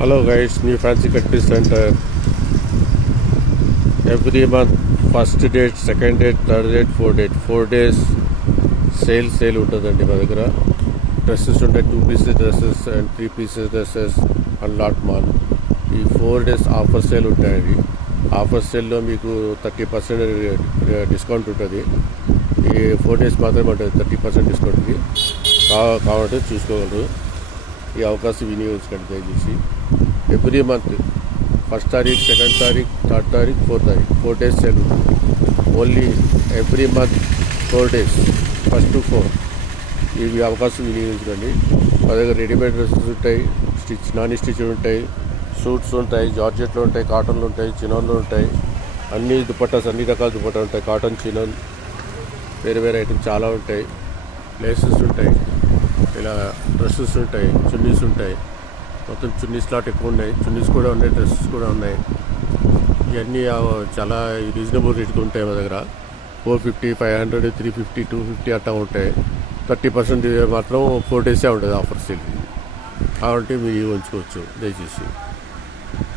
Hello guys, new fancy cut piece center. Every month, first date, second date, third date, fourth date. 4 days sale ఉంటుందండి మా దగ్గర. Dresses ఉంటాయి, 2 pieces dresses and 3 pieces dresses and lot mall. ఈ 4 days offer sale ఉంటాయండి. Offer సేల్లో మీకు 30% discount ఉంటుంది. ఈ 4 days మాత్రమే ఉంటుంది 30% డిస్కౌంట్కి. కావాలంటే చూసుకోగలరు. ఈ అవకాశం వినియోగించండి దయచేసి. ఎవ్రీ మంత్ 1st తారీఖు, 2nd తారీఖు, 3rd తారీఖు, 4th తారీఖు 4 days సేల్ ఉంటుంది. Only every month 4 days 1st to 4th ఈ అవకాశం వినియోగించండి. మా దగ్గర రెడీమేడ్ డ్రెస్సెస్ ఉంటాయి, నాన్ స్టిచ్ ఉంటాయి, సూట్స్ ఉంటాయి, జార్జెట్లు ఉంటాయి, కాటన్లు ఉంటాయి, చినాన్లు ఉంటాయి, అన్ని దుపట్టాస్, అన్ని రకాల దుపట్టా ఉంటాయి. కాటన్, చినాన్, వేరే వేరే ఐటమ్స్ చాలా ఉంటాయి. లేసెస్ ఉంటాయి, ఇలా డ్రెస్సెస్ ఉంటాయి, చున్నీస్ ఉంటాయి. మొత్తం చున్నీస్ లాట్ ఎక్కువ ఉన్నాయి, చున్నీస్ కూడా ఉన్నాయి, డ్రెస్సెస్ కూడా ఉన్నాయి. ఇవన్నీ చాలా రీజనబుల్ రేట్కి ఉంటాయి మా దగ్గర. 450, 500, 350, 250 అట్టా ఉంటాయి. 30% మాత్రం 4 days ఉంటుంది ఆఫర్ సేల్. కాబట్టి మీరు ఉంచుకోవచ్చు దయచేసి.